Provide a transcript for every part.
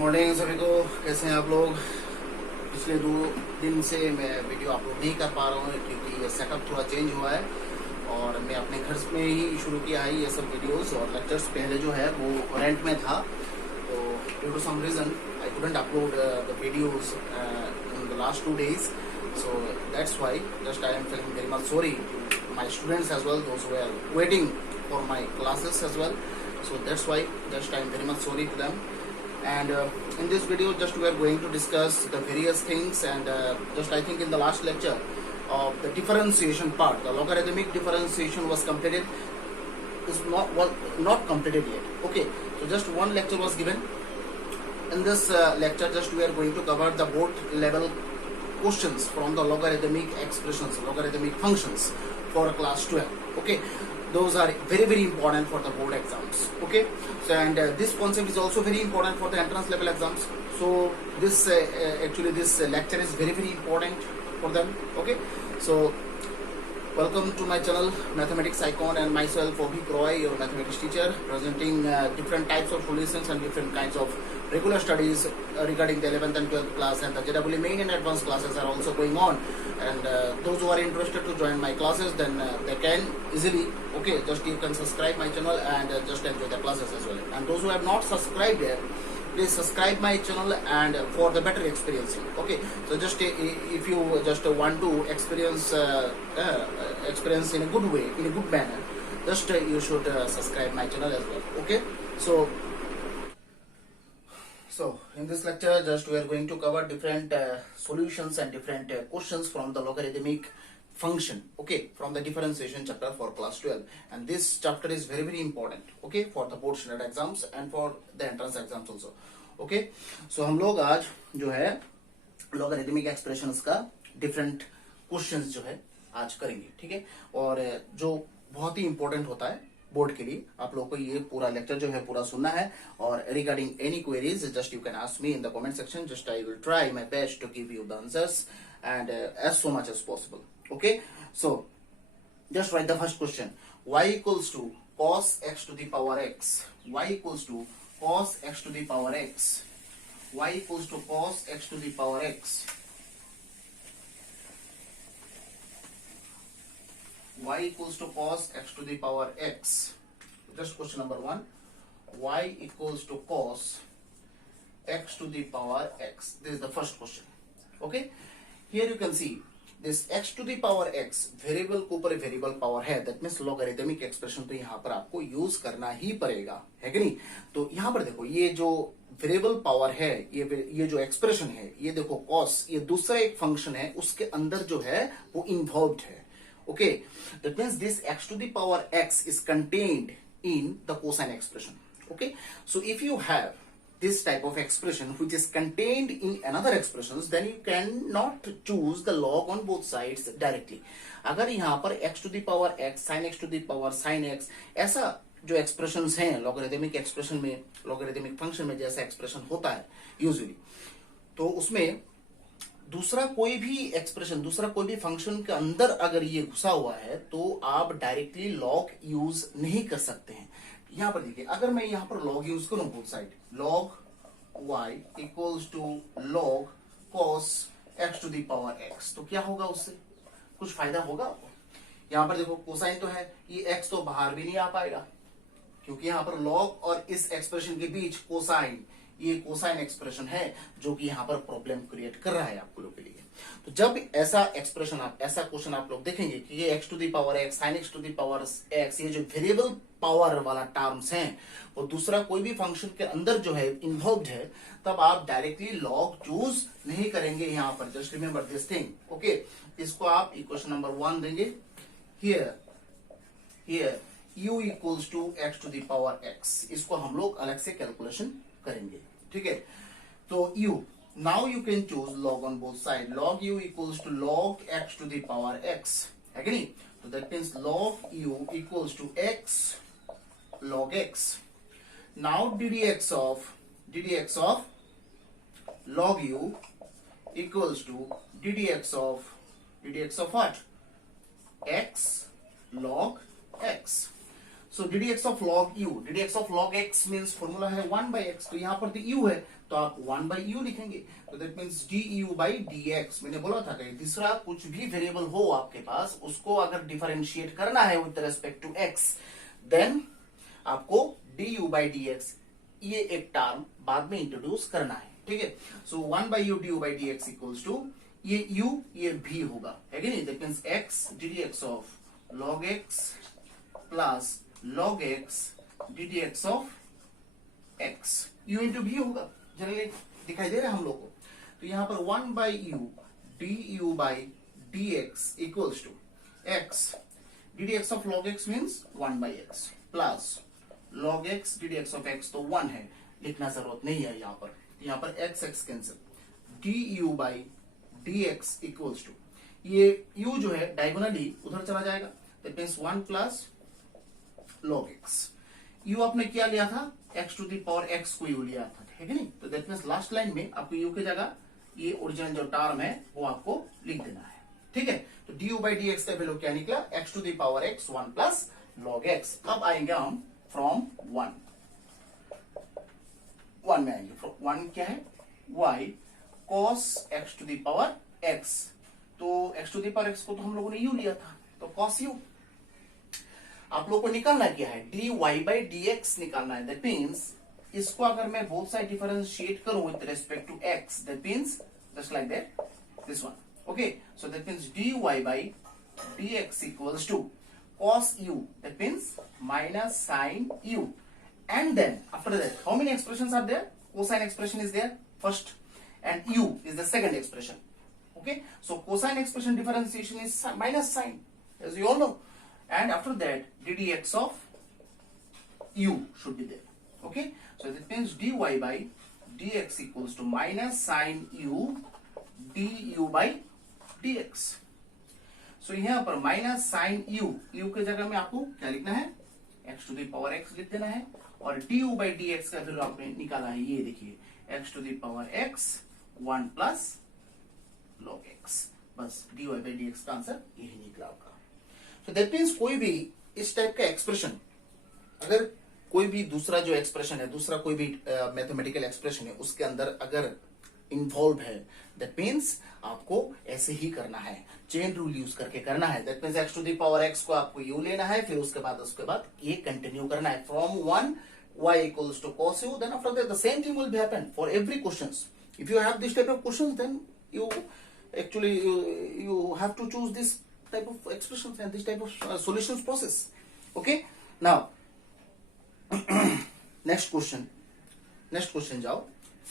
Morning सभी को। कैसे हैं आप लोग? पिछले 2 दिन से मैं वीडियो अपलोड नहीं कर पा रहा हूँ क्योंकि ये सेटअप थोड़ा चेंज हुआ है और मैं अपने घर में ही शुरू किया है ये सब वीडियोस। और लेक्चर्स पहले जो है वो रेंट में था, तो due to some reason I couldn't upload the videos in the last 2 days, so that's why just I am feeling very much sorry to my students as well, those who are waiting for my classes as well. So that's why just I am very much sorry to them. And in this video just we are going to discuss the various things, and just I think in the last lecture of the differentiation part, the logarithmic differentiation was completed, is not completed yet. Okay, so just one lecture was given. In this lecture just we are going to cover the board level questions from the logarithmic expressions, logarithmic functions for class 12. Okay, those are very important for the board exams. Okay, so and this concept is also very important for the entrance level exams. So this actually this lecture is very important for them. Okay, so welcome to my channel Mathematics Icon, and myself Obik Roy, your mathematics teacher, presenting different types of solutions and different kinds of regular studies regarding the 11th and 12th class, and the JEE main and advanced classes are also going on. And those who are interested to join my classes, then they can easily, okay, just you can subscribe my channel and just enjoy the classes as well. And those who have not subscribed yet, please subscribe my channel and for the better experiencing. Okay, so just if you just want to experience experience in a good way, in a good manner, just you should subscribe my channel as well. Okay, so in this lecture just we are going to cover different solutions and different questions from the logarithmic function, okay, from the differentiation chapter for class 12. And this chapter is very important, okay, for the board standard exams and for the entrance exams also. Okay, so हम लोग आज जो है logarithmic expressions का different questions जो है आज करेंगे, ठीक है। और जो बहुत ही important होता है बोर्ड के लिए, आप लोग को ये पूरा लेक्चर जो है पूरा सुनना है। और regarding any queries just you can ask me in the comment section, just I will try my best to give you the answers and as so much as possible. Okay, so just write the first question. Y equals to cos x to the power x. Y equals to cos x to the power x. Y equals to cos x to the power x. Y equals to cos x to the power x. Just question number 1. Y equals to cos x to the power x. This is the first question. Okay. Here you can see this x to the power x variable के ऊपर variable power है, that means logarithmic expression तो यहाँ पर आपको use करना ही पड़ेगा, है कि नहीं। तो यहाँ पर देखो ये जो वेरिएबल पावर है, ये जो एक्सप्रेशन है, ये देखो cos, ये दूसरा एक फंक्शन है, उसके अंदर जो है वो इन्वॉल्व्ड है। Okay, that means this x to the power x is contained in the cosine expression. Okay, so if you have this type of expression which is contained in another expressions, then you cannot choose the log on both sides directly. अगर यहाँ पर x to the power x, sin x to the power sin x, ऐसा जो expressions हैं logarithmic expression में, logarithmic function में जैसा expression होता है यूजुअली, तो उसमें दूसरा कोई भी एक्सप्रेशन, दूसरा कोई भी फंक्शन के अंदर अगर ये घुसा हुआ है तो आप डायरेक्टली लॉग यूज नहीं कर सकते हैं। यहां पर देखिए, अगर मैं यहां पर लॉग यूज करूं both side, log y equals to log cos x to the power x, तो क्या होगा, उससे कुछ फायदा होगा आपको। यहां पर देखो कोसाइन तो है, ये x तो बाहर भी नहीं आ पाएगा क्योंकि यहां पर लॉग और इस एक्सप्रेशन के बीच कोसाइन, ये कोसाइन एक्सप्रेशन है जो कि यहाँ पर प्रॉब्लम क्रिएट कर रहा है आप लोगों के लिए। तो जब ऐसा एक्सप्रेशन, आप ऐसा क्वेश्चन आप लोग देखेंगे कि ये x to the power x, sin x to the power x, ये जो वेरिएबल पावर वाला टर्म्स हैं वो दूसरा कोई भी फंक्शन के अंदर जो है इन्वॉल्व्ड है, तब आप डायरेक्टली लॉग चूज नहीं करेंगे यहाँ पर। Just remember this thing, okay. इसको आप इक्वेशन नंबर 1 देंगे, here u equals to x to the power x, इसको हम लोग अलग से कैलकुलेशन करेंगे, ठीक है। तो u, now you can choose log on both side, log u equals to log x to the power x, है कि नहीं। तो that means log u equals to x log x. Now ddx of log u equals to ddx of what? X log x. So d D x of log you, D D x of log x means formula है 1/x, तो यहाँ पर तो u है तो आप 1/u लिखेंगे, तो दैट मीन्स du/dx। मैंने बोला था कि तीसरा कुछ भी वेरिएबल हो आपके पास, उसको अगर डिफरेंशिएट करना है विद रेस्पेक्ट टू x, देन आपको du/dx ये एक टर्म बाद में इंट्रोड्यूस करना है, ठीक है। सो 1/u du/dx इक्वल्स टू ये u ये v होगा, है कि नहीं। That means x ddx of log x plus log x ddx of x, u into v होगा, जनरली दिखाई दे रहा है हम लोग को। तो यहां पर 1/u du/dx equals to x ddx of log x means 1/x plus log x ddx of x तो 1 है, लिखना जरूरत नहीं है यहाँ पर। यहाँ पर x x cancel, du/dx equals to ये u जो है डायगोनली उधर चला जाएगा, that means 1 plus log x। u आपने क्या लिया था, x to the power x को u लिया था, है कि नहीं। तो दैट मीन्स लास्ट लाइन में आपको u की जगह ये ओरिजिनल जो टर्म है वो आपको लिख देना है, ठीक है। तो du/dx का वैल्यू क्या निकला, x to the power x 1 plus log x। अब आएंगे हम फ्रॉम 1 में आएंगे, फ्रॉम 1 क्या है, y cos x to the power x, तो x to the power x को तो हम लोगों ने u लिया था, तो cos u। आप लोग को निकालना क्या है, dy/dx निकालना है। दैट मीन्स इसको अगर मैं बोथ साइड डिफरेंशिएट करूं with respect to x, that means just like that this one, okay. So that means dy/dx equals to cos u, that means minus sin u, and then after that how many expressions are there, cosine expression is there first and u is the second expression, okay। So cosine expression differentiation is minus sin, as you all know, and after that ddx of u should be there, okay। So that means dy/dx equals to minus sin u du/dx। सो यहाँ पर minus sign u, u के जगह में आपको क्या लिखना है, x to the power x लिख देना है, और du/dx का वैल्यू आपने निकाला है, ये देखिए x to the power x 1 plus log x, बस dy/dx का आंसर यही निकला आपका। सो दैट मीन्स कोई भी इस टाइप का एक्सप्रेशन, अगर कोई भी दूसरा जो एक्सप्रेशन है, दूसरा कोई भी मैथमेटिकल एक्सप्रेशन है, उसके अंदर अगर इन्वॉल्व है, दैट मीन्स आपको ऐसे ही करना है, चेन रूल यूज करके करना है। That means x to the power x को आपको u लेना है, फिर उसके बाद ये कंटिन्यू करना है from 1 y equals to cos u, then after that the same thing will be happen for every questions. If you have this type of questions, then you actually you have to choose this type of expressions and this type of solutions process, okay। now next question जाओ,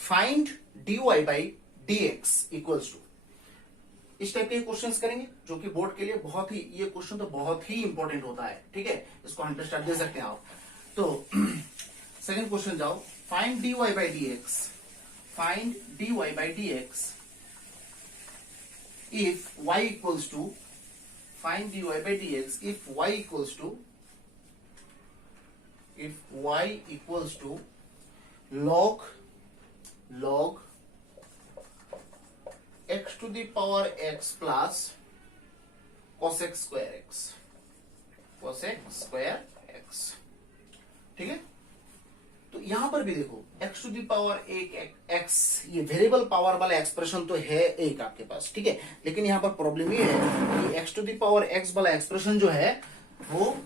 find dy/dx equals to, इस type के questions करेंगे जो कि board के लिए बहुत ही, ये क्वेश्चन तो बहुत ही इंपॉर्टेंट होता है, ठीक है, इसको 100 दे सकते हैं आप। तो सेकंड क्वेश्चन जाओ, find dy/dx, find dy/dx if y equals to, find dy/dx if y equals to log x to the power x plus cos x square x, ठीक है। तो यहां पर भी देखो x to the power x, ये variable power वाला expression तो है एक आपके पास, ठीक है, लेकिन यहां पर प्रॉब्लम ये है कि x to the power x वाला एक्सप्रेशन जो है वो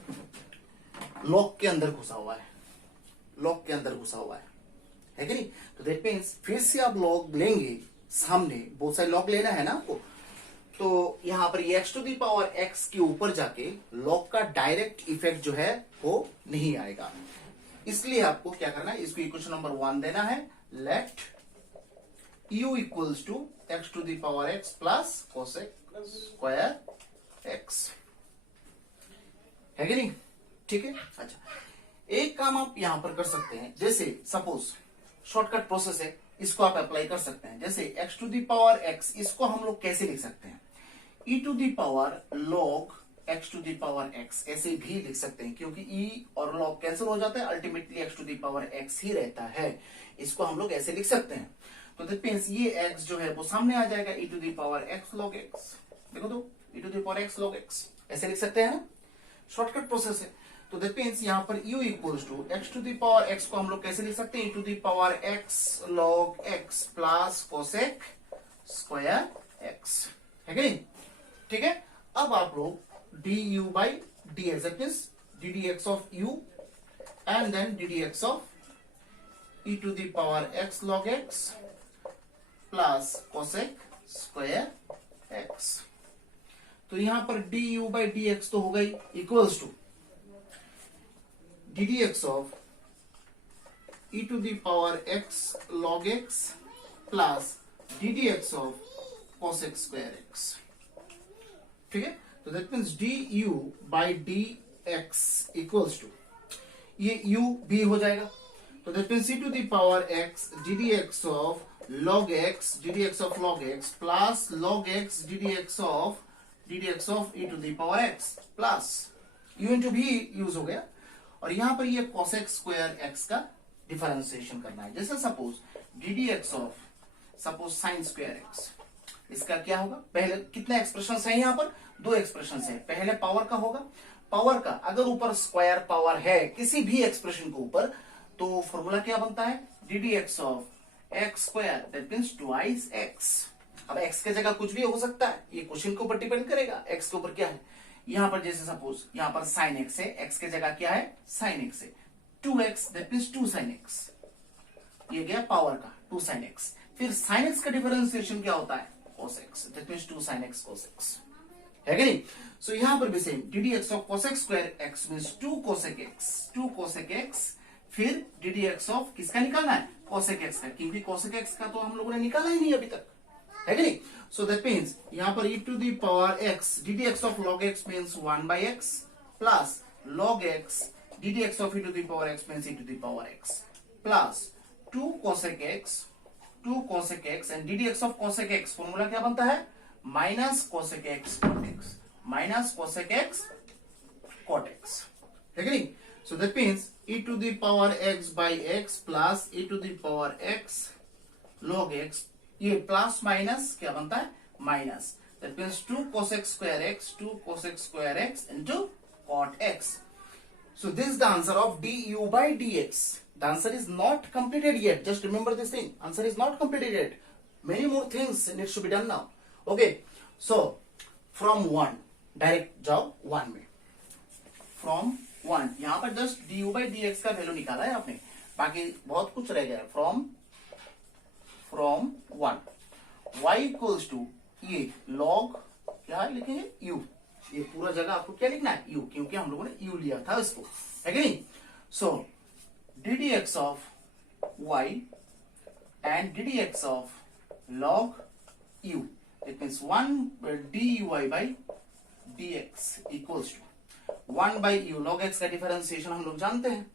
लॉग के अंदर घुसा हुआ है कि नहीं। तो दैट मीन्स फिर से आप लॉग लेंगे, सामने बहुत सारे लॉग लेना है ना आपको, तो यहां पर x to the power x के ऊपर जाके लॉग का डायरेक्ट इफेक्ट जो है वो नहीं आएगा, इसलिए आपको क्या करना है, इसको इक्वेशन नंबर 1 देना है, let u equals to x to the power x plus cos x square x, है कि नहीं, ठीक है। अच्छा, एक काम आप यहां पर कर सकते हैं, जैसे सपोज शॉर्टकट प्रोसेस है, इसको आप अप्लाई कर सकते हैं। जैसे x to the power x, इसको हम लोग कैसे लिख सकते हैं, e to the power log x to the power x, ऐसे भी लिख सकते हैं, क्योंकि e और log कैंसिल हो जाता है, ultimately x to the power x ही रहता है, इसको हम लोग ऐसे लिख सकते हैं। तो दैट मींस ये x जो है वो सामने आ जाएगा, e to the power x log x, देखो तो e to the power x log x, ऐसे लिख सकते हैं ना, शॉर्टकट प्रोसेस है। तो दैट मीन्स यहाँ पर u equals to x to the power x को हम लोग कैसे लिख सकते हैं, e to the power x log x plus cosec square x, है कि नहीं? ठीक है, अब आप लोग du by dx that means ddx of u and then ddx of e to the power x log x plus cosec square x। तो यहां पर du by dx तो हो गई equals to ddx of e to the power x log x plus ddx of cosec square x। ठीक है, तो that means du by dx equals to ये u भी हो जाएगा, तो that means e to the power x ddx of log x plus log x ddx of e to the power x plus u into भी use हो गया, और यहां पर ये cosec स्क्वायर x का डिफरेंशिएशन करना है। जैसे suppose ddx of suppose sine square x, इसका क्या होगा, पहले कितने एक्सप्रेशन है यहाँ पर, दो एक्सप्रेशन है। पहले पावर का होगा, पावर का अगर ऊपर स्क्वायर पावर है किसी भी एक्सप्रेशन के ऊपर, तो फॉर्मूला क्या बनता है, ddx of x square that means twice x. अब x के जगह कुछ भी हो सकता है, ये क्वेश्चन के ऊपर डिपेंड करेगा x के ऊपर क्या है। यहां पर जैसे सपोज यहां पर साइन x है, x के जगह क्या है साइन x है, 2x that means 2 sine x, ये गया पावर का 2 साइन x। फिर साइन x का डिफरेंशिएशन क्या होता है cos x that means 2 sine x cos x, है कि नहीं? सो यहां पर भी same ddx of cosec square x means 2 cosec x, फिर ddx ऑफ किसका निकालना है cosec x का, क्योंकि cosec x का तो हम लोगों ने निकाला ही नहीं अभी तक, है कि नहीं? सो दैट मीन्स यहां पर e to the power x ddx of log x means 1 by x plus log x ddx of e to the power x means e to the power x plus 2 cosec x and ddx of cosec x formula क्या बनता है, minus cosec x cot x, minus cosec x cot x, है कि नहीं? So that means e to the power x by x plus e to the power x log x, ये plus minus क्या बनता है minus, that means 2 cosec square x into cot x। So this is the answer of du by dx. The answer is not completed yet. Just remember this thing. Answer is not completed yet. Many more things needs to be done now. Okay. So from 1 direct जाओ 1 में। From 1 यहाँ पर just du by dx का value निकाला है आपने, बाकी बहुत कुछ रह गया। From 1 y equals to ये log क्या लिखेंगे u, ये पूरा जगह आपको क्या लिखना है u, क्योंकि हम लोगों ने u लिया था इसको, है कि नहीं? So ddx of y and ddx of log u, it means 1 du by dx equals to 1 by u, log x का डिफरेंशिएशन हम लोग जानते हैं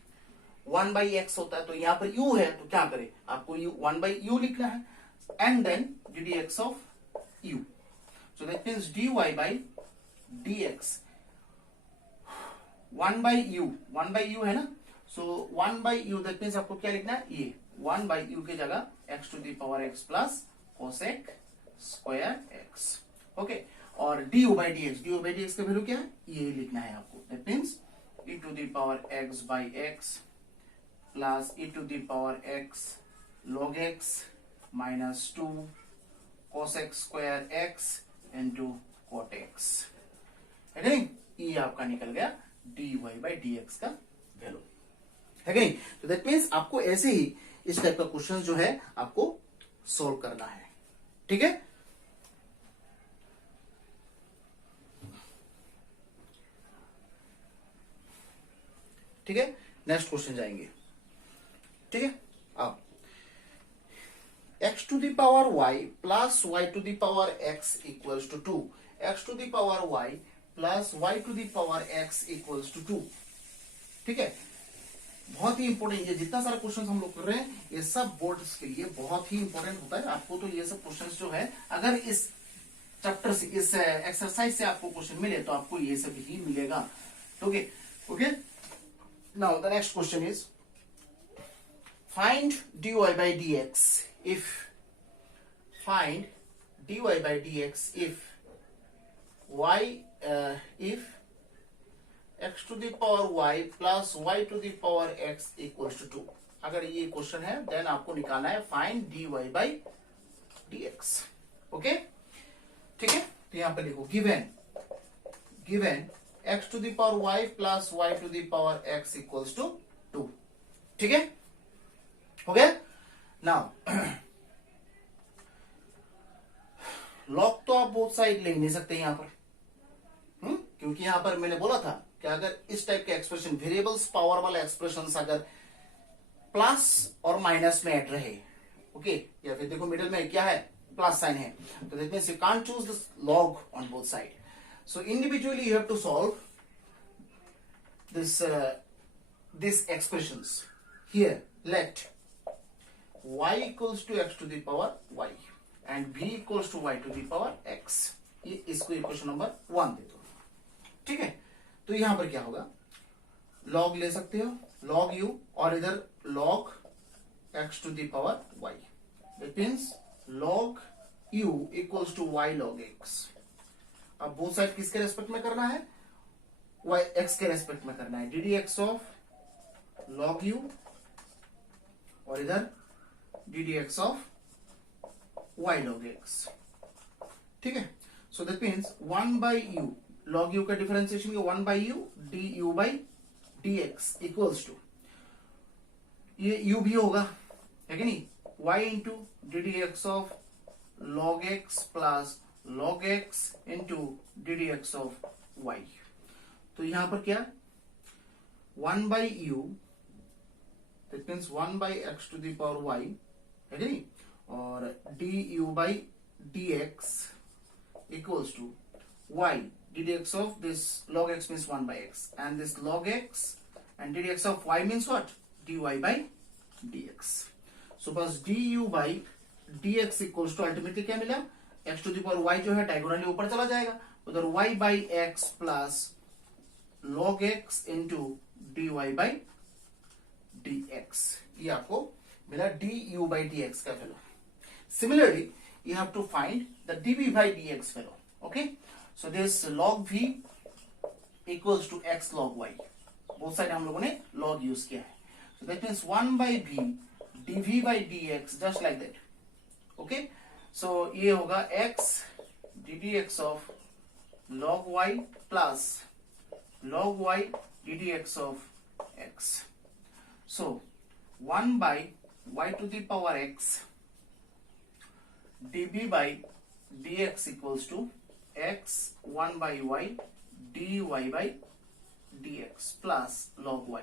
1 by x होता है, तो यहां पर u है तो क्या करें, आपको 1 by u लिखना है and then ddx of u, so that means dy by dx 1 by u है ना, so 1 by u that means आपको क्या लिखना है, ये 1 by u के जगह x to the power x plus cosec square x, okay. और du by dx का वैल्यू क्या है, ये लिखना है आपको, that means e to the power x by x plus e to the power x log x minus 2 cosec square x into cot x, है कि नहीं? ये आपका निकल गया dy by dx का वैल्यू, है कि नहीं? तो दैट मीन्स आपको ऐसे ही इस टाइप का क्वेश्चन जो है आपको सोल्व करना है, ठीक है? ठीक है, नेक्स्ट क्वेश्चन जाएंगे, ठीक है? अब x to the power y plus y to the power x equals to 2, x to the power y plus y to the power x equals to 2, ठीक है? बहुत ही इंपॉर्टेंट, ये जितना सारा क्वेश्चन हम लोग कर रहे हैं ये सब बोर्ड्स के लिए बहुत ही इंपॉर्टेंट होता है। आपको तो ये सब क्वेश्चन जो है अगर इस चैप्टर से, इस एक्सरसाइज से आपको क्वेश्चन मिले तो आपको ये सब ही मिलेगा, okay? Okay, now the next question is find dy by dx if find dy by dx if y if x to the power y plus y to the power x equals to 2। अगर ये question है then आपको निकालना है find dy by dx। Okay ठीक है, तो यहां पर लिखो given x to the power y plus y to the power x equals to 2। ठीक है, हो गया। नाउ लॉग तो आप बोथ साइड ले नहीं सकते यहां पर, क्योंकि यहां पर मैंने बोला था कि अगर इस टाइप के एक्सप्रेशन वेरिएबल्स पावर वाले एक्सप्रेशन अगर प्लस और माइनस में ऐड रहे, ओके, या फिर देखो मिडिल में क्या है, प्लस साइन है, तो that means you can't choose this log on both side. So individually you have to solve this expressions. Here let y equals to x to the power y and v equals to y to the power x। ये इसको equation number 1 दे दो। ठीक है, तो यहां पर क्या होगा, लॉग ले सकते हो, लॉग u, और इधर log x to the power y। That means log u equals to y log x। अब बोथ साइड किसके रेस्पेक्ट में करना है, y x के रेस्पेक्ट में करना है, ddx ऑफ लॉग u और इधर ddx of y log x। ठीक है, so that means 1 by u, log u का डिफरेंशिएशन को 1 by u du by dx equals to, ये u भी होगा है कि नहीं, y into ddx of log x plus log x into ddx of y। तो यहां पर क्या 1 by u, that means 1 by x to the power y है कि नहीं, और du by dx equals to y ddx of this log x means 1 by x and this log x and ddx of y means what, dy by dx। so बस du by dx equals to ultimately क्या मिला, x to the power y जो है diagonally ऊपर चला जाएगा, उधर y by x plus log x into dy by dx, ये आपको मिला du by dx का value. Similarly, you have to find the dv by dx value. Okay, so this log v equals to x log y। Both side हम लोगों ने log use किया है, so that means 1 by v dv by dx just like that। Okay, so ये होगा x ddx of log y plus log y ddx of x। so 1 by y to the power x db by dx equals to x 1 by y dy by dx plus log y,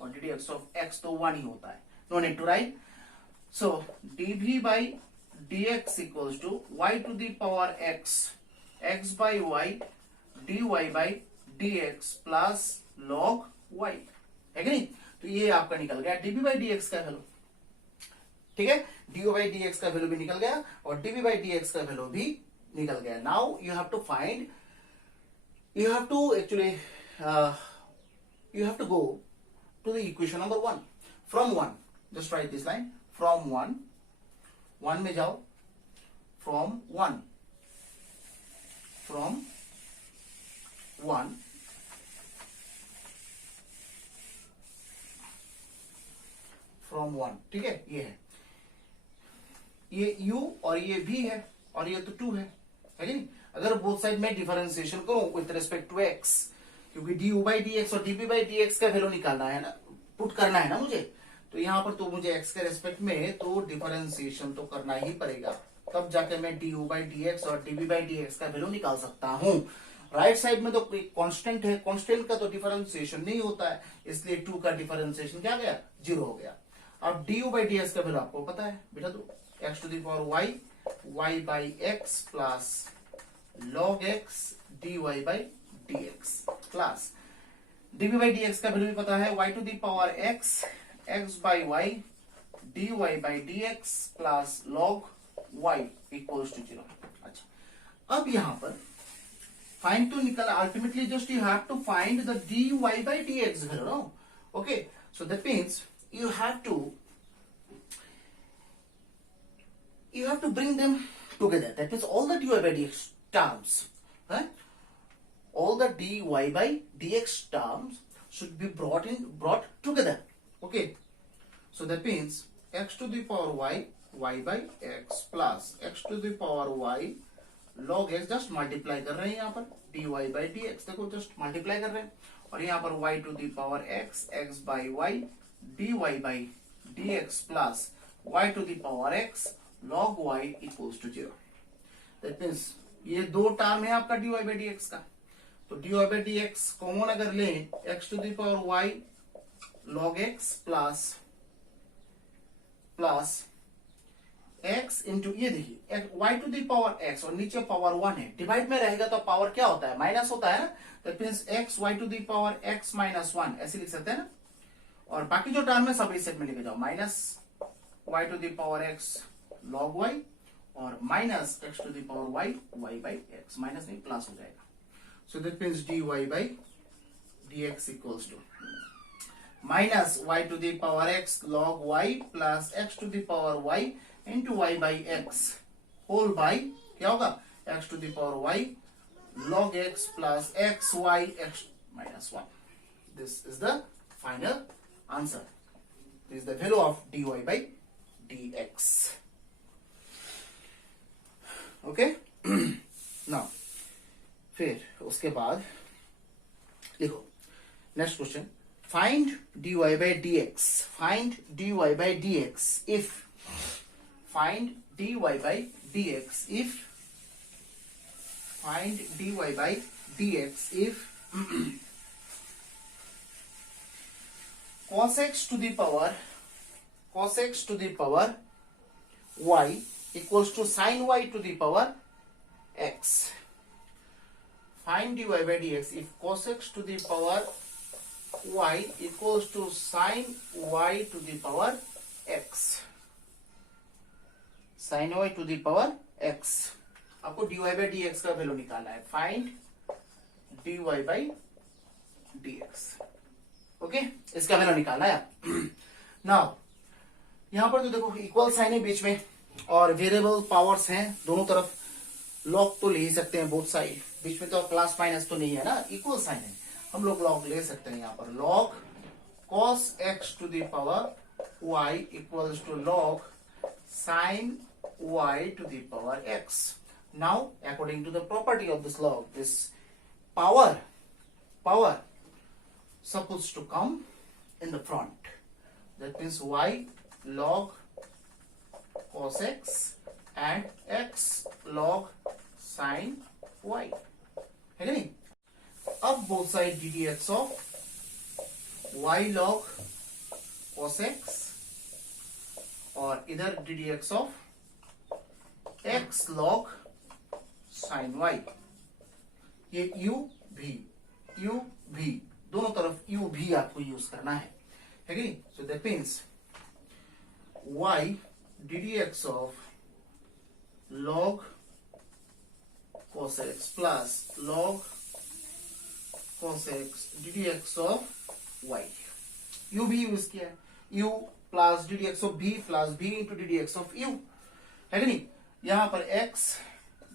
और ddx of x तो 1 ही होता है, no need to write। so dv by dx equals to y to the power x x by y dy by dx plus log y, है कि नहीं, तो ये आपका निकल गया dv by dx का वैल्यू। ठीक है, du by dx का वैल्यू भी निकल गया और dv by dx का वैल्यू भी निकल गया। Now you have to find, you have to actually you have to go to the equation number 1 from 1, just write this line from 1 में जाओ, from 1 from 1, ठीक है, ये है, ये u और ये v है और ये तो 2 है कि नहीं। अगर बोथ साइड में डिफरेंशिएशन करूं विथ रिस्पेक्ट टू x, क्योंकि du by dx और dv by dx का वैल्यू निकालना है ना, पुट करना है ना मुझे, तो यहां पर तो मुझे x के रेस्पेक्ट में तो डिफरेंशिएशन तो करना ही पड़ेगा, तब जाके मैं du by dx और dv by dx का वैल्यू निकाल सकता हूं। राइट साइड में तो कांस्टेंट है, कांस्टेंट का तो डिफरेंशिएशन नहीं होता है, इसलिए 2 का डिफरेंशिएशन क्या गया, 0 हो गया। अब du by dx का वैल्यू आपको पता है बेटा, तो x to the power y by x plus log x dy by dx plus dv by dx का वैल्यू भी पता है, y to the power x x by y dy by dx plus log y equals to 0। अच्छा, अब यहां पर find तो निकल, ultimately just you have to find the dy by dx value, no, okay, so that means you have to bring them together, that means all the dy by dx terms, right? all the dy by dx terms should be brought together. Okay, so that means x to the power y by x plus x to the power y log x, just multiply कर रहे हैं यहाँ पर dy by dx, देखो just multiply कर रहे हैं, और यहाँ पर y to the power x x by y dy by dx plus y to the power x log y equals to 0. That means ये दो टर्म है आपका dy by dx का, तो dy by dx कॉमन अगर लें x to the power y log x plus x into, ये देखिए y to the power x और नीचे पावर 1 है, डिवाइड में रहेगा तो पावर क्या होता है, माइनस होता है ना, that means x y to the power x minus 1 ऐसे लिख सकते हैं ना, और बाकी जो टर्म है सब इस सेट में लेके जाओ, minus y to the power x log y और minus x to the power y y by x, minus नहीं प्लस हो जाएगा. So that means dy by dx equals to minus y to the power x log y plus x to the power y into y by x whole by क्या होगा x to the power y log x plus x y x minus 1. This is the final answer. This is the value of dy by dx. Okay. Now फिर उसके बाद लिखो next question, find dy by dx, find dy by dx if, find dy by dx if, find dy by dx if cos x to the power y equals to sin y to the power x. Find dy by dx if cos x to the power y equals to sin y to the power x. Sin y to the power x. आपको dy by dx का value निकालना है. Find dy by dx. Okay, इसका value निकालना है. Now यहां पर तो देखो इक्वल साइन है बीच में और वेरिएबल पावर्स हैं दोनों तरफ, लॉग तो ले ही सकते हैं बोथ साइड, बीच में तो प्लस माइनस तो नहीं है ना, इक्वल साइन है, हम लोग लॉग ले सकते हैं यहाँ पर. Log cos x to the power y equals to log sin y to the power x. Now according to the property of this log, this power supposed to come in the front, that means y log cos x and x log sin y है कि नहीं. अब both side ddx of y log cos x और इधर ddx of x log sin y, ये u भी दोनों तरफ u भी आपको यूज करना है कि नहीं. So that means y ddx of log cos x plus log cos x ddx of y, u भी यूज किया है, u plus ddx of b plus b into ddx of u है कि नहीं. यहां पर x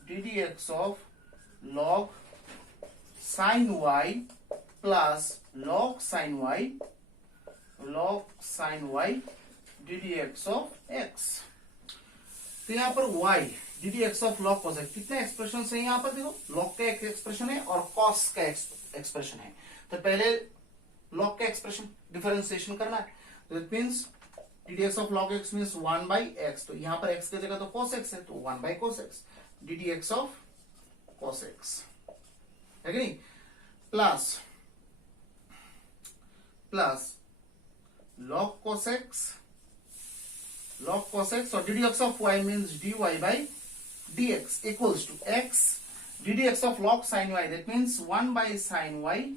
ddx of log sin y plus log sin y ddx of x. तो यहां पर y ddx of log cos x, कितने एक्सप्रेशन है यहां पर देखो, log का एक एक्सप्रेशन है और cos का एक्सप्रेशन है, तो पहले log का एक्सप्रेशन डिफरेंशिएशन करना है. तो it means ddx of log x means 1 by x, तो यहां पर x की जगह तो cos x है, तो 1 by cos x ddx of cos x है कि नहीं, प्लस log cos x और ddx of y means dy by dx equals to x ddx of log sin y, that means 1 by sin y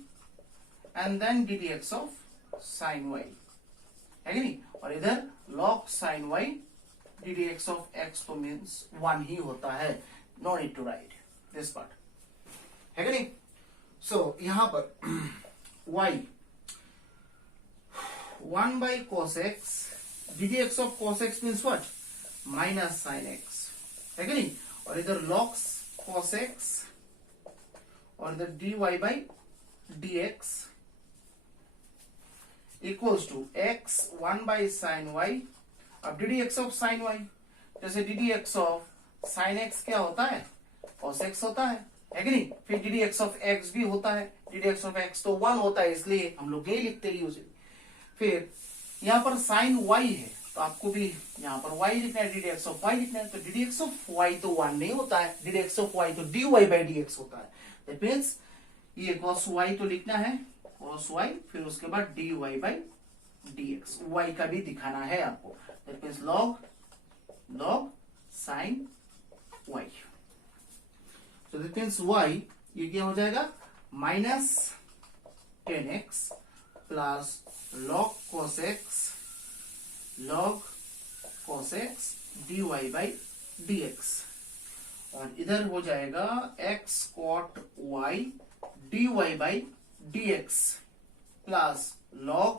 and then ddx of sin y है कि नहीं, और इधर log sin y ddx of x तो means 1 ही होता है, no need to write this part है कि नहीं. so यहां पर y 1 by cos x ddx of cos x means what, minus sin x है कि नहीं, और इधर log cos x और इधर dy by dx equals to x 1 by sine y। अब d D x of sine y, जैसे d D x of sine x क्या होता है, cos x होता है कि नहीं। फिर D D x of x भी होता है, D D x of x तो 1 होता है, इसलिए हम लोग यही लिखते हैं यूजली। फिर यहाँ पर साइन y है, तो आपको भी यहाँ पर y लिखना है, D D x of y लिखना है। तो D D x of y तो 1 नहीं होता है, D D x of y तो dy बाई dx होता है। दैट मीन्स ये cos y तो लिखना है, cos y, फिर उसके बाद dy बाई dx, y का भी दिखाना है आपको। That means log sin y। तो दैट मीन्स y ये क्या हो जाएगा, minus 10x plus log cos x dy by dx, और इधर हो जाएगा x cot y dy by dx plus log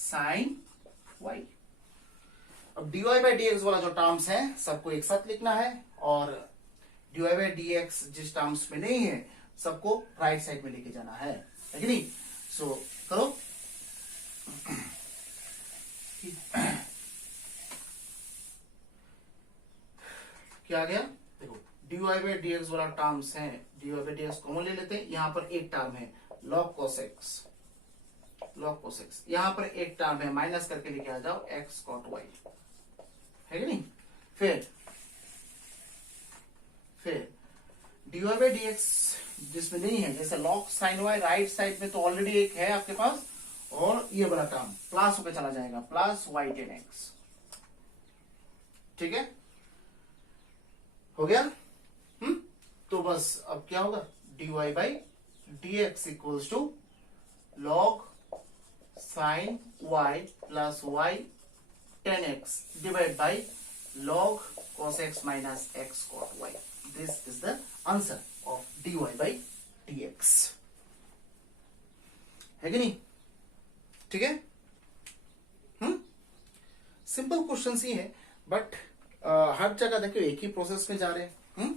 sin y। अब dy बाई dx वाला जो टर्म्स है सबको एक साथ लिखना है, और dy बाई dx जिस टर्म्स में नहीं है सबको राइट साइड में लेके जाना है कि नहीं। सो करो। क्या आ गया, देखो dy बाई dx वाला टर्म्स है, dy बाई dx कॉमन ले लेते हैं। यहां पर एक टर्म है log cos x, यहां पर एक टर्म है, माइनस करके लेके आ जाओ x cot y, है कि नहीं। फिर dy बाई dx जिसमें नहीं है, जैसे log sin y right side में तो ऑलरेडी एक है आपके पास, और ये वाला टर्म प्लस होकर चला जाएगा, प्लस y 10x। ठीक है, हो गया। तो बस अब क्या होगा, dy by dx equals to log sin y plus y 10x divide by log cos x minus x cot y। This is the answer of dy by dx, है कि नहीं। ठीक है, सिंपल क्वेश्चन ही है, बट हर जगह देखिए एक ही process में जा रहे हैं।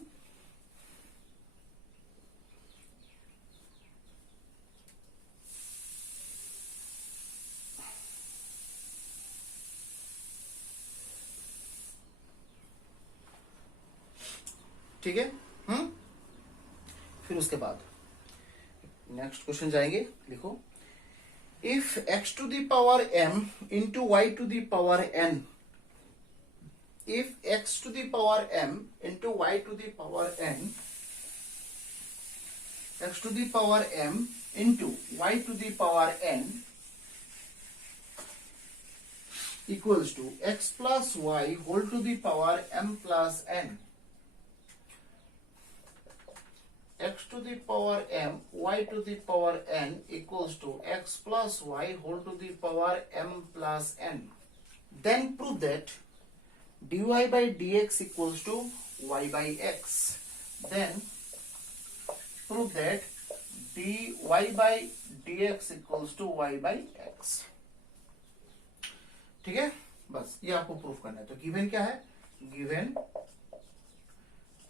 ठीक है, फिर उसके बाद नेक्स्ट क्वेश्चन जाएंगे। लिखो, if x to the power m into y to the power n, if x to the power m into y to the power n, x to the power m into y to the power n equals to x plus y whole to the power m plus n, x to the power m y to the power n equals to x plus y whole to the power m plus n, then prove that dy by dx equals to y by x, then prove that dy by dx equals to y by x। ठीक है, बस ये आपको proof करना है। तो given क्या है, given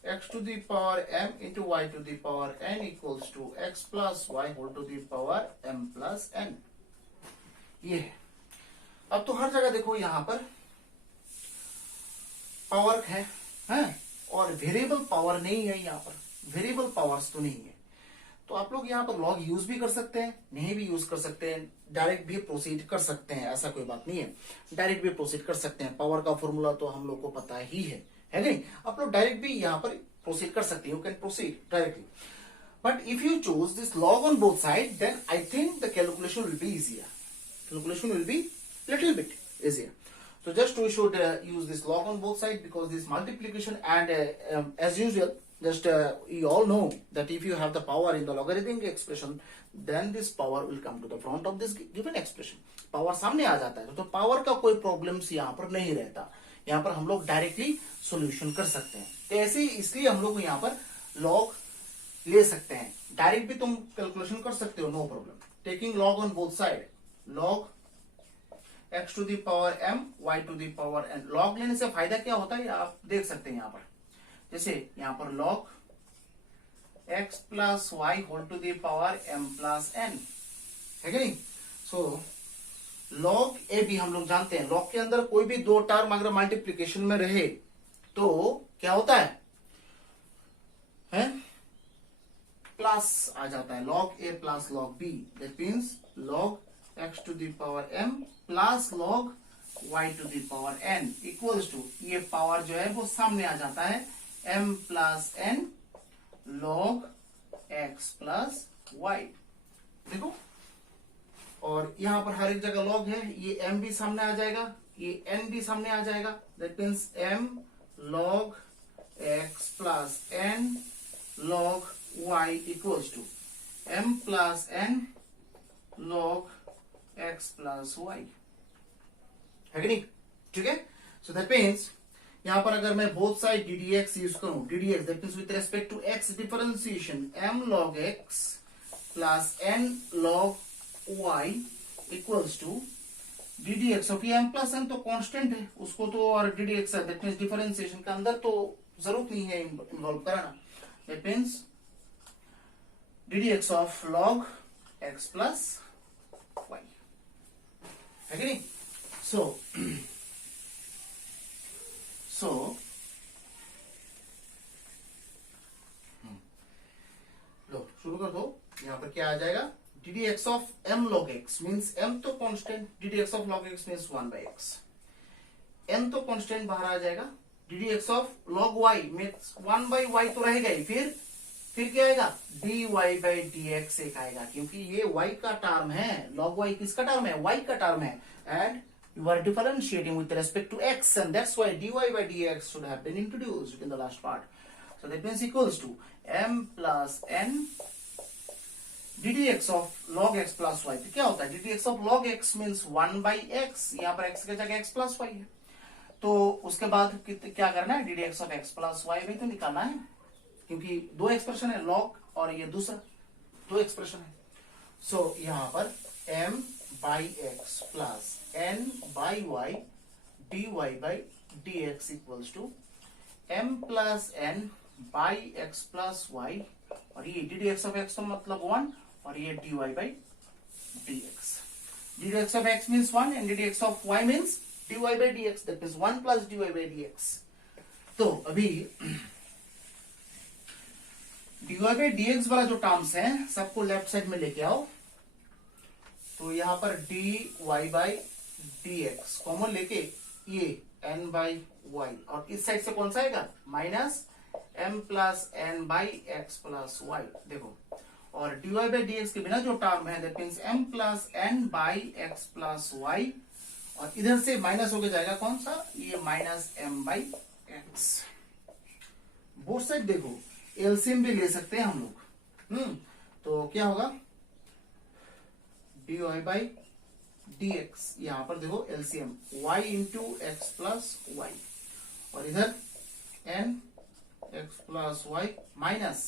x to the power m into y to the power n equals to x plus y whole to the power m plus n, ये है। अब तो हर जगह देखो यहां पर पावर है, और वेरिएबल पावर नहीं है, यहाँ पर वेरिएबल पावर्स तो नहीं है। तो आप लोग यहाँ पर लॉग यूज भी कर सकते हैं, नहीं भी यूज कर सकते हैं, डायरेक्ट भी प्रोसीड कर सकते हैं, ऐसा कोई बात नहीं है। डायरेक्ट भी प्रोसीड कर सकते हैं, पावर का फॉर्मूला तो हम लोग को पता ही है नहीं। आप लोग डायरेक्ट भी यहाँ पर प्रोसीड कर सकते हैं, you can proceed directly. But if you choose this log on both side, then I think the calculation will be easier, calculation will be little bit easier. So just we should use this log on both sides, because this multiplication and as usual, just you all know that if you have the power in the logarithmic expression, then this power will come to the front of this given expression. Power सामने आ जाता है, तो power का कोई problems यहाँ पर नहीं रहता। यहाँ पर हम लोग डायरेक्टली सॉल्यूशन कर सकते हैं। तो ऐसे इसलिए हम लोग यहाँ पर log ले सकते हैं, डायरेक्ट भी तुम कैलकुलेशन कर सकते हो, no problem. Taking log on both side, log x to the power m y to the power n। Log लेने से फायदा क्या होता है आप देख सकते हैं यहाँ पर, जैसे यहाँ पर log x plus y whole to the power m plus n, है कि नहीं। सो लॉग ए बी हम लोग जानते हैं, लॉग के अंदर कोई भी दो टर्म अगर मल्टीप्लीकेशन में रहे तो क्या होता है? प्लस आ जाता है, log a plus log b, that means log x to the power m plus log y to the power n equals to, ये पावर जो है वो सामने आ जाता है, m plus n log x plus y. देखो, और यहां पर हर एक जगह लॉग है, ये m भी सामने आ जाएगा, ये n भी सामने आ जाएगा, that means m log x plus n log y equals to m plus n log x plus y, है कि नहीं? ठीक है। सो दैट मीन्स यहां पर अगर मैं बोथ साइड ddx यूज करूं, ddx that means with respect to x differentiation m log x plus n log y equals to ddx of m plus n, तो कांस्टेंट है उसको तो, और ddx है दैट मीन्स डिफरेंशिएशन के अंदर तो जरूरत नहीं है इन्वॉल्व कराना, that means ddx of log x plus y, है कि नहीं। सो लो शुरू कर दो। यहां पर क्या आ जाएगा? ddx of m log x means m तो constant, ddx of log x means 1 by x, n तो कांस्टेंट बाहर आ जाएगा, ddx of log y means 1 by y तो रहेगा ही, फिर क्या आएगा? dy by dx एक आएगा, क्योंकि ये y का टर्म है, log y किसका टर्म है? y का टर्म है, and you are differentiating with respect to x, and that's why dy by dx should have been introduced in the last part. So that means equals to m plus n ddx of log x plus y। तो क्या होता है? ddx of log x means 1 by x, यहाँ पर x की जगह x plus y है, तो उसके बाद क्या करना है? ddx of x plus y भी तो निकालना है, क्योंकि दो एक्सप्रेशन है, log और ये दूसरा, दो एक्सप्रेशन है। सो यहाँ पर m by x plus n by y dy by dx equals to m plus n by x plus y, और ये ddx of x तो मतलब 1, और ये dy by dx, ddx of x means 1 and ddx of y means dy by dx, that means 1 plus dy by dx। तो अभी dy by dx वाला जो टर्म्स है सबको लेफ्ट साइड में लेके आओ, तो यहां पर dy by dx कॉमन लेके ये n by y, और इस साइड से कौन सा आएगा? Minus m plus n by x plus y। देखो, और dy by dx के बिना जो टर्म है that means m plus n by x plus y, और इधर से माइनस होके जाएगा कौन सा? ये minus m by x। Both side देखो, एलसीएम भी ले सकते हैं हम लोग। तो क्या होगा? dy by dx, यहां पर देखो LCM y into x plus y, और इधर n x plus y minus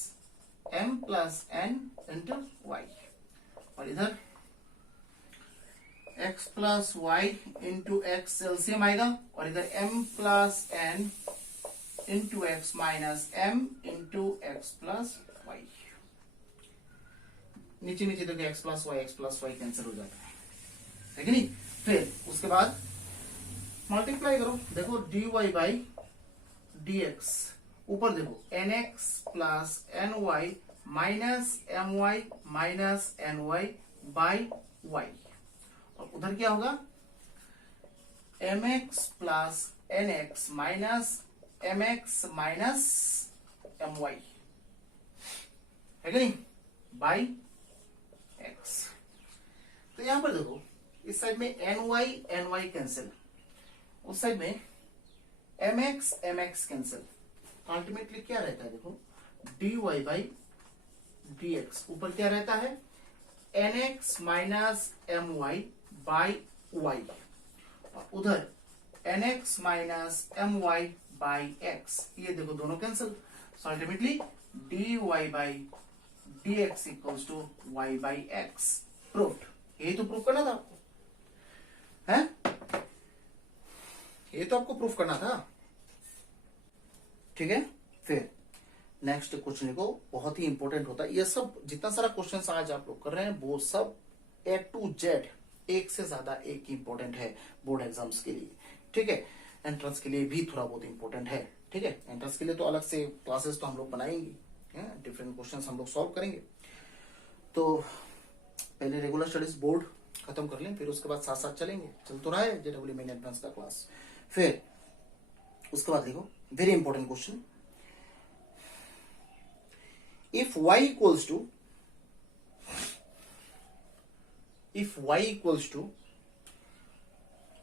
m plus n into y, और इधर x plus y into x LCM आएगा, और इधर m plus n into x minus m into x plus y. नीचे नीचे देखो x प्लस वाई कैंसिल हो जाता है कि नहीं। फिर उसके बाद मल्टीप्लाई करो, देखो dy बाई dx, ऊपर देखो nx plus ny minus my minus ny by y, और उधर क्या होगा? mx plus nx minus mx minus my, है कि नहीं, बाई x। तो यहां पर देखो इस साइड में ny कैंसिल, उस साइड में mx कैंसिल, अल्टीमेटली क्या रहता है? देखो dy बाई dx, ऊपर क्या रहता है? nx minus my by y, और उधर nx minus my by x, ये देखो दोनों cancel, so ultimately dy by dx equals to y by x। Proofed, यही तो प्रूफ करना था आपको, है? ये तो आपको प्रूफ करना था, ठीक है। फिर नेक्स्ट क्वेश्चन लिखो, बहुत ही इंपॉर्टेंट होता है ये सब। जितना सारा क्वेश्चन आज आप लोग कर रहे हैं वो सब A to Z, एक से ज्यादा एक इंपॉर्टेंट है बोर्ड एग्जाम्स के लिए, ठीक है। एंट्रेंस के लिए भी थोड़ा बहुत इंपॉर्टेंट है, ठीक है। एंट्रेंस के लिए तो अलग से क्लासेस तो हम लोग बनाएंगे, डिफरेंट क्वेश्चंस हम लोग सॉल्व करेंगे। तो पहले रेगुलर स्टडीज बोर्ड खत्म कर लें, फिर उसके बाद साथ साथ चलेंगे। चल तो रहा है JEE मेन एंट्रेंस का क्लास। फिर उसके बाद देखो very important question, if y equals to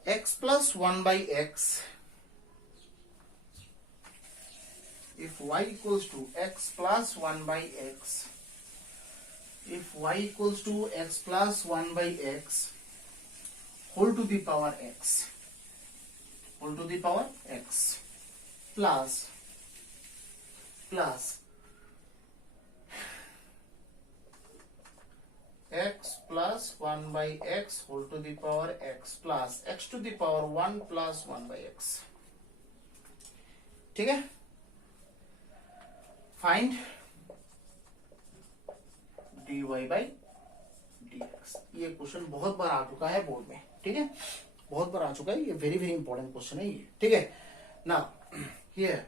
x plus 1 by x, if y equals to x plus 1 by x, if y equals to x plus 1 by x whole to the power x, whole to the power x plus x plus 1 by x whole to the power x plus x to the power 1 plus 1 by x, ठीक है। Find dy by dx। ये question बहुत बार आ चुका है board में, ठीक है, बहुत बार आ चुका है। ये वेरी वेरी इंपॉर्टेंट क्वेश्चन है ये, ठीक है। Now here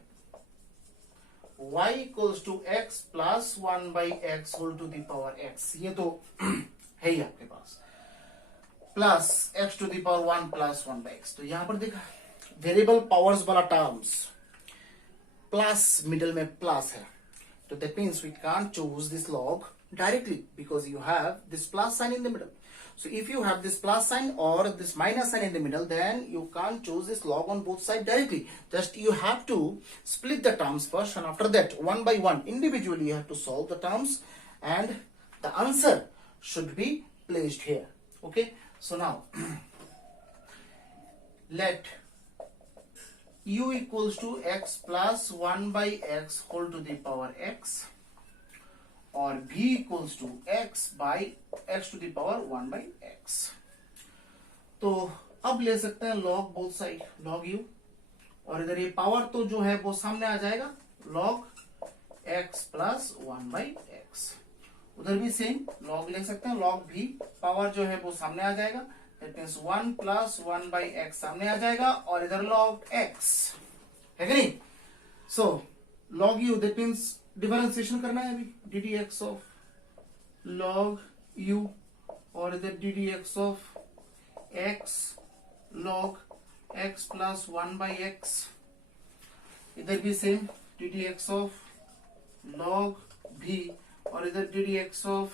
y equals to x plus 1 by x whole to the power x, ये तो है ही आपके पास, plus x to the power 1 plus 1 by x। तो यहां पर देखा वेरिएबल पावर्स वाला टर्म्स, प्लस मिडिल में प्लस है, तो that means we can't choose this log directly because you have this plus sign in the middle. So if you have this plus sign or this minus sign in the middle, then you can't choose this log on both sides directly. Just you have to split the terms first, and after that one by one individually you have to solve the terms, and the answer should be placed here. Okay, so now let u equals to x plus 1 by x whole to the power x, और v equals to x by x to the power 1 by x। तो अब ले सकते हैं log both side, log u, और इधर ये power तो जो है वो सामने आ जाएगा log x plus 1 by x। उधर भी सेम log ले सकते हैं, log v, पावर जो है वो सामने आ जाएगा, that means 1 plus 1 by x सामने आ जाएगा, और इधर log x है कि नहीं। सो log u that means differentiation करना है अभी, ddx ऑफ log u, और इधर ddx of x log x plus 1 by x, इधर भी same ddx of log v, और इधर ddx of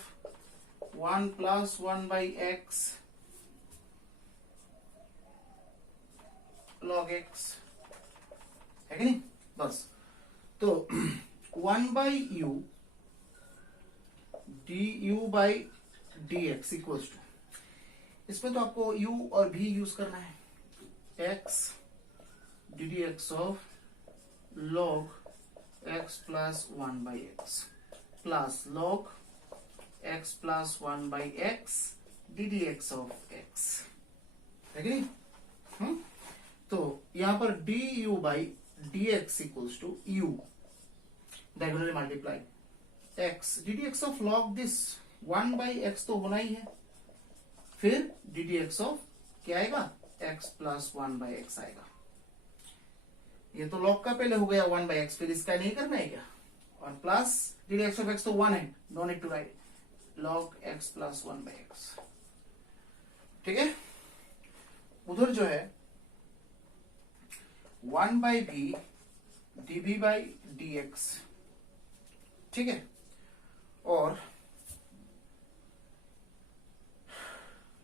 1 plus 1 by x log x, है कि नहीं। बस तो 1 by u du by dx equals to, इसमें तो आपको u और v यूज करना है, x ddx of log x plus 1 by x plus log x plus 1 by x ddx of x, है कि नहीं। तो यहां पर du by dx equals to u diagonally multiply x ddx of log this 1 by x तो होना ही है, फिर ddx of क्या आएगा x plus 1 by x आएगा। ये तो log का पहले हो गया 1 by x, फिर इसका नहीं करना है क्या, और प्लस ddx of x तो 1 है, no need to write log x plus 1 by x, ठीक है। उधर जो है 1 by v dv by dx, ठीक है, और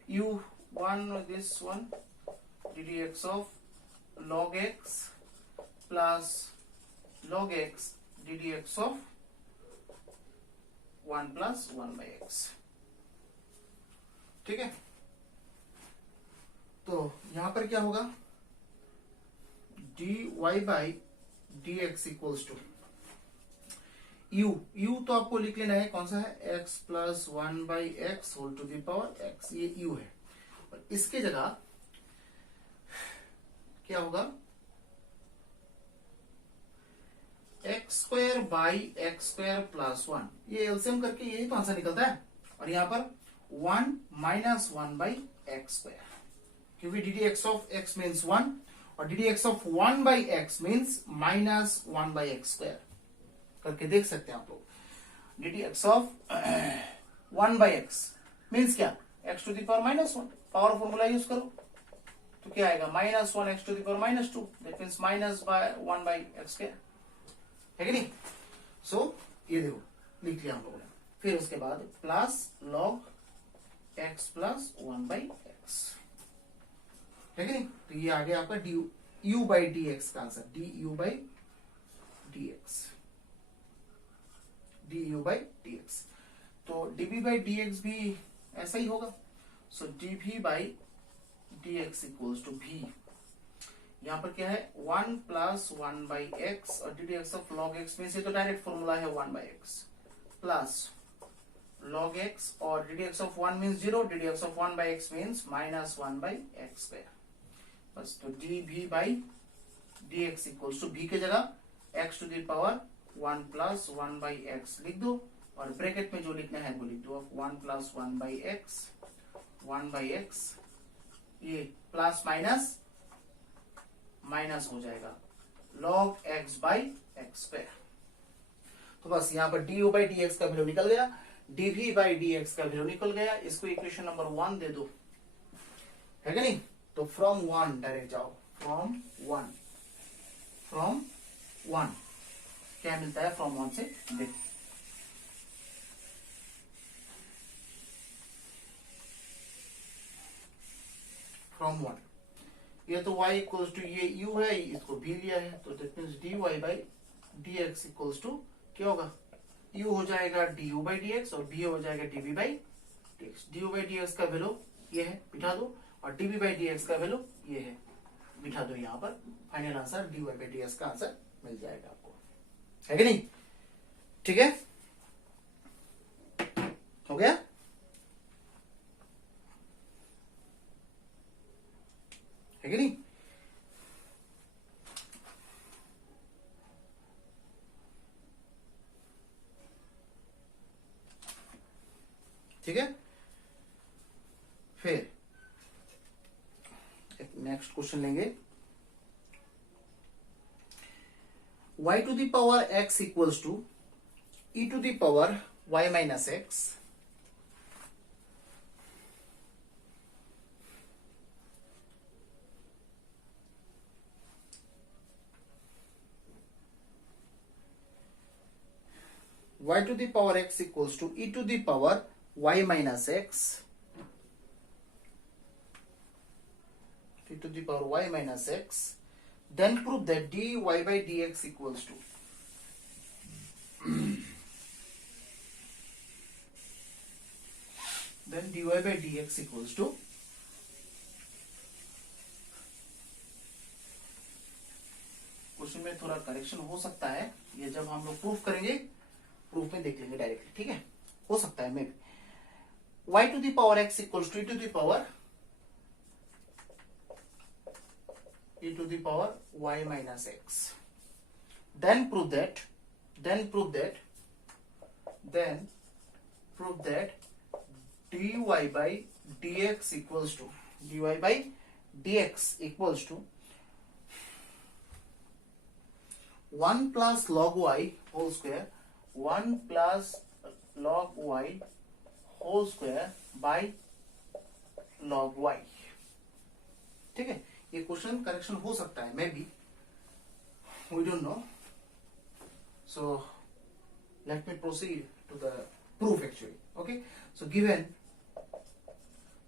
u1 this one ddx of log x plus log x ddx of 1 plus 1 by x, ठीक है। तो यहां पर क्या होगा, dy by dx equals to u तो आपको लिख लेना है, कौन सा है, x plus 1 by x whole to the power x, ये u है, और इसके जगह क्या होगा, x x square by x square plus 1, ये एलसीएम करके यही तो आंसर निकलता है। और यहाँ पर 1 माइनस 1 बाई एक्स स्क्वायर, क्योंकि D D x of X means 1 और D D x of 1 by x means minus 1 by x square, करके देख सकते हैं आप लोग। D D x of 1 by x means क्या, X to the power minus 1, power formula use करो तो क्या आएगा, minus 1 X to the power minus 2, that means minus 1 by x square, है कि नहीं। सो ये देखो लिख लिया हम लोगों ने। फिर उसके बाद plus log x plus 1 by X, है कि नहीं। तो ये आ गया आपका D U by D x का answer, D U by D X, D U by D X. तो डीबी बाई डी एक्स भी ऐसा ही होगा। So DV by D x equals to भी, यहां पर क्या है 1 प्लस 1 बाई एक्स और D D x of log X में से तो डायरेक्ट फॉर्मूला है 1 by x plus log x और D D x of 1 means 0, d D x of 1 by x means minus 1 by x square, बस। तो d भी by D x equals to भी के जगह x to the power 1 plus 1 by x लिख दो और ब्रैकेट में जो लिखना है वो लिख दो, 1 plus 1 by x, 1 by x, ये प्लस माइनस माइनस हो जाएगा log x by x square. तो बस यहाँ पर D U by D x का वैल्यू निकल गया, डीवी बाई डी एक्स का वैल्यू निकल गया। इसको इक्वेशन नंबर 1 दे दो, है कि नहीं। तो फ्रॉम 1 डायरेक्ट जाओ, फ्रॉम 1, फ्रॉम 1 क्या मिलता है, फ्रॉम 1 से देखो। फ्रॉम 1, ये तो y इक्वल्स टू ये u है, इसको भी लिया है, तो that means dy by D x equals to क्या होगा, u हो जाएगा du बाई डी एक्स और d हो जाएगा dv by D x. du by D x का वैल्यू ये है, बिठा दो, और dv बाई डी एक्स का वैल्यू ये है, बिठा दो यहाँ पर। Final answer dy by D x का आंसर मिल जाएगा आपको, है कि नहीं। ठीक है, हो गया। है कि नहीं। ठीक है, फिर एक नेक्स्ट क्वेश्चन लेंगे। y to the power x equals to e to the power y minus x y to the power x equals to e to the power y minus x, e to the power y minus x, then prove that dy by dx equals to then dy by dx equals to question में थोड़ा correction हो सकता है, ये जब हम लोग proof करेंगे, प्रूफ में देख लेंगे डायरेक्टली, ठीक है। हो सकता है may be y to the power x equals to e to the power y minus x, then prove that dy by dx equals to 1 plus log y whole square 1 plus log y whole square by log y। ठीक है, ये question correction हो सकता है, may be, we don't know. So let me proceed to the proof actually. Okay, so given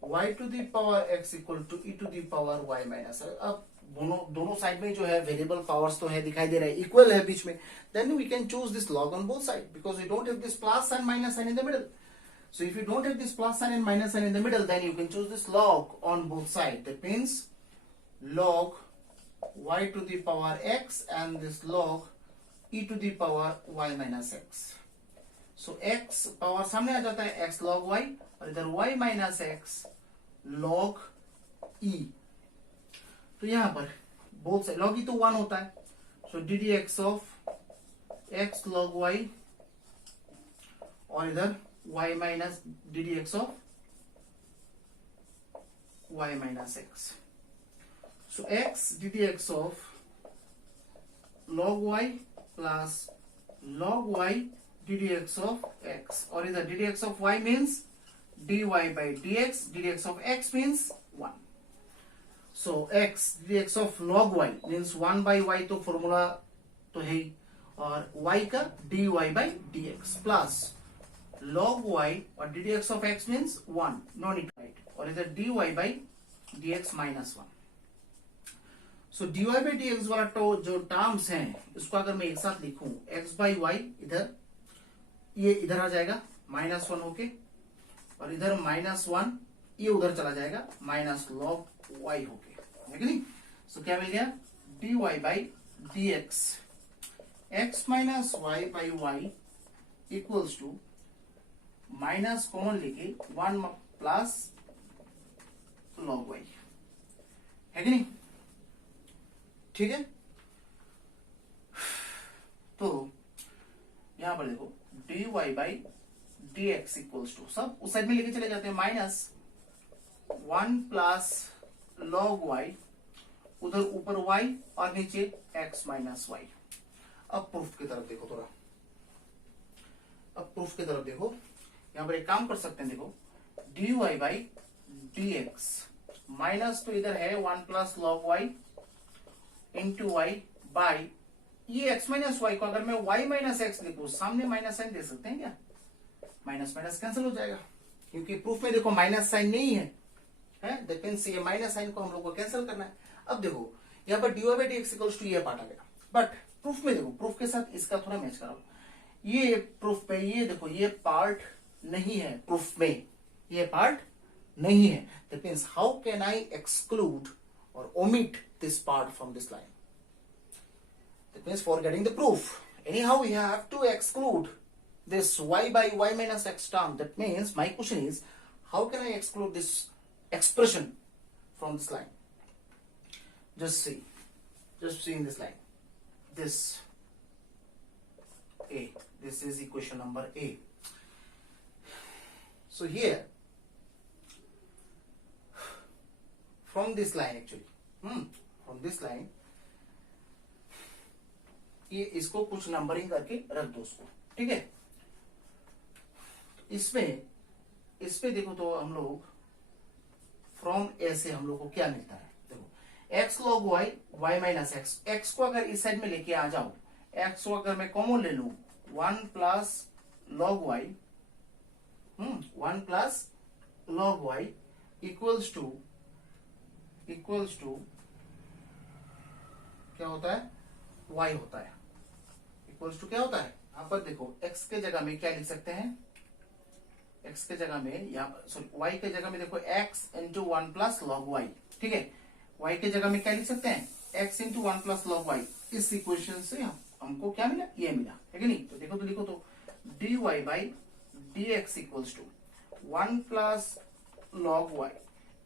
y to the power x equal to e to the power y minus, अब दोनों side में जो है variable powers तो है, दिखाई दे रहा है, इक्वल है बीच में, then we can choose this log on both side because we don't have this plus and minus sign in the middle. So if you don't have this plus sign and minus sign in the middle, then you can choose this log on both side. That means log y to the power x and this log e to the power y minus x. So x power सामने आ जाता है, x log y, और इधर y minus x log e। तो यहां पर both side log e तो 1 होता है, so d D x of x log y, और इधर y minus d D x of y minus x. So x d D x of log y plus log y d D x of x, और इधर d D x of y means dy by dx, d D x of x means 1. So x d D x of log y means 1 by y, तो formula तो है ही, और y का dy by dx plus log y और D D x of x means 1, no need to write, और इधर dy by dx minus 1. So dy by dx वाला तो जो टर्म्स हैं, इसको अगर मैं एक साथ लिखूं, x by y, इधर ये इधर आ जाएगा माइनस 1 होके, और इधर माइनस 1 ये उधर चला जाएगा माइनस log y होके, है कि नहीं. सो क्या मिल गया, dy by dx x minus y by y equals to minus common लेके 1 प्लस log y, है कि नहीं. ठीक है, तो यहां पर देखो dy by dx equals to, सब उस साइड में लेके चले जाते हैं, माइनस 1 प्लस log y, उधर ऊपर y और नीचे x माइनस y. अब प्रूफ की तरफ देखो थोड़ा, अब प्रूफ की तरफ देखो, यहां पर एक काम कर सकते हैं, देखो dy by dx माइनस तो इधर है 1 plus log y into y by ये x माइनस वाई को अगर मैं y माइनस एक्स लिखूं, सामने माइनस साइन दे सकते हैं क्या, माइनस माइनस कैंसिल हो जाएगा, क्योंकि प्रूफ में देखो माइनस साइन नहीं है, दैट मींस ये माइनस साइन को हम लोग को कैंसिल करना है. अब देखो यहाँ पर dy by dx equals to ये पार्ट आ गया, बट प्रूफ में देखो, प्रूफ के साथ इसका थोड़ा मैच कराओ. ये प्रूफ में ये देखो ये पार्ट नहीं है, प्रूफ में ये पार्ट नहीं है, that means how can I exclude और omit this part from this line. That means for getting the proof, anyhow we have to exclude this y by y minus x term. That means my question is, how can I exclude this expression from this line? Just see in this line, this a, this is equation number a. So here from this line actually, from this line, ये इसको कुछ numbering करके रख दो उसको, ठीक है. इस पे देखो तो हम लोग फ्रॉम ए से हम लोग को क्या मिलता है, देखो x log y y minus x, x को अगर इस साइड में लेके आ जाओ, x को अगर मैं कॉमन ले लू 1 plus log y, 1 plus log y equals to क्या होता है, y होता है, इक्वल्स टू क्या होता है. यहां पर देखो x के जगह में क्या लिख सकते हैं, x के जगह में यहाँ सॉरी y के जगह में देखो x into 1 plus log y, ठीक है. y के जगह में क्या लिख सकते हैं, x into 1 plus log y. इस इक्वेशन से हमको क्या मिला, ये मिला, है कि नहीं. तो देखो तो लिखो तो dy by dx equals to 1 plus log y.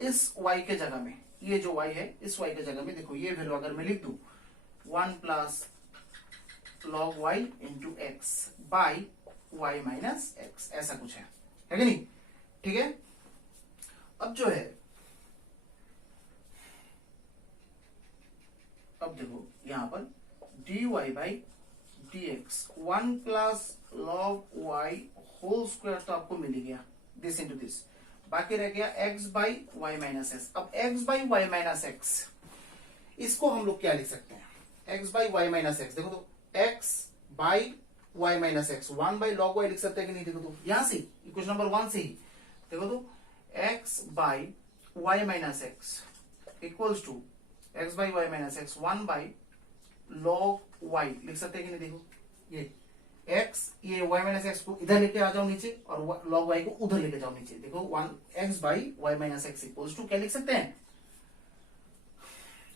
इस y के जगह में, ये जो y है इस y के जगह में देखो ये वैल्यू अगर मैं लिख दूं 1 plus log y into x by y minus x, ऐसा कुछ है कि नहीं. ठीक है, अब जो है, अब देखो यहां पर dy by dx 1 plus log y whole square तो आपको मिल गया, दिस इंटू दिस, बाकी रह गया x by y minus x. अब x by y minus x, इसको हम लोग क्या लिख सकते हैं, x by y minus x. देखो तो x by y minus x 1 by log y लिख सकते हैं कि नहीं. देखो तो यहां से इक्वेशन नंबर 1 से ही देखो तो x by y minus x equals to x by y minus x 1 by log y लिख सकते हैं कि नहीं. देखो ये x, ये y माइनस एक्स को इधर लेके आ जाओ नीचे, और log y को उधर लेके जाओ नीचे. देखो 1x by y minus x equals to क्या लिख सकते हैं,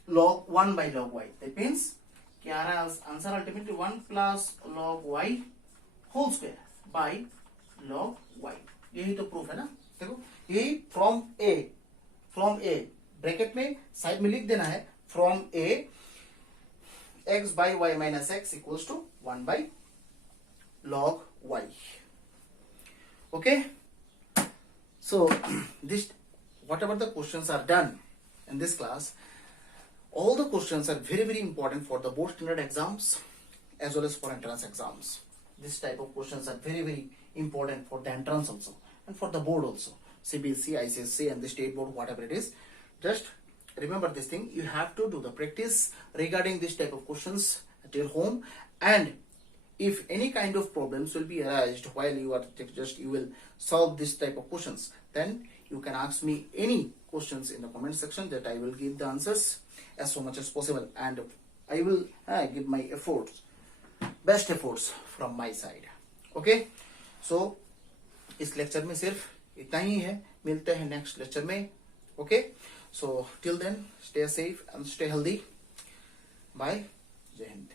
log 1 by log y. That means क्या आ रहा है answer, ultimately 1 plus log y whole square by log y. यही तो प्रूफ है ना. देखो यही फ्रॉम ए ब्रैकेट में साइड में लिख देना है, from a x by y minus x equals to 1 by log y. Okay, so this, whatever the questions are done in this class, all the questions are very very important for the board standard exams as well as for entrance exams. This type of questions are very very important for the entrance also and for the board also, CBSE, ICSE and the state board, whatever it is. Just remember this thing, you have to do the practice regarding this type of questions at your home, and if any kind of problems will be arised while you are you will solve this type of questions, then you can ask me any questions in the comment section, that I will give the answers as so much as possible, and I will give my efforts, best efforts from my side. Okay, so इस lecture में सिर्फ इतना ही है, मिलते हैं next lecture में. Okay, so till then stay safe and stay healthy. Bye, जय हिंद.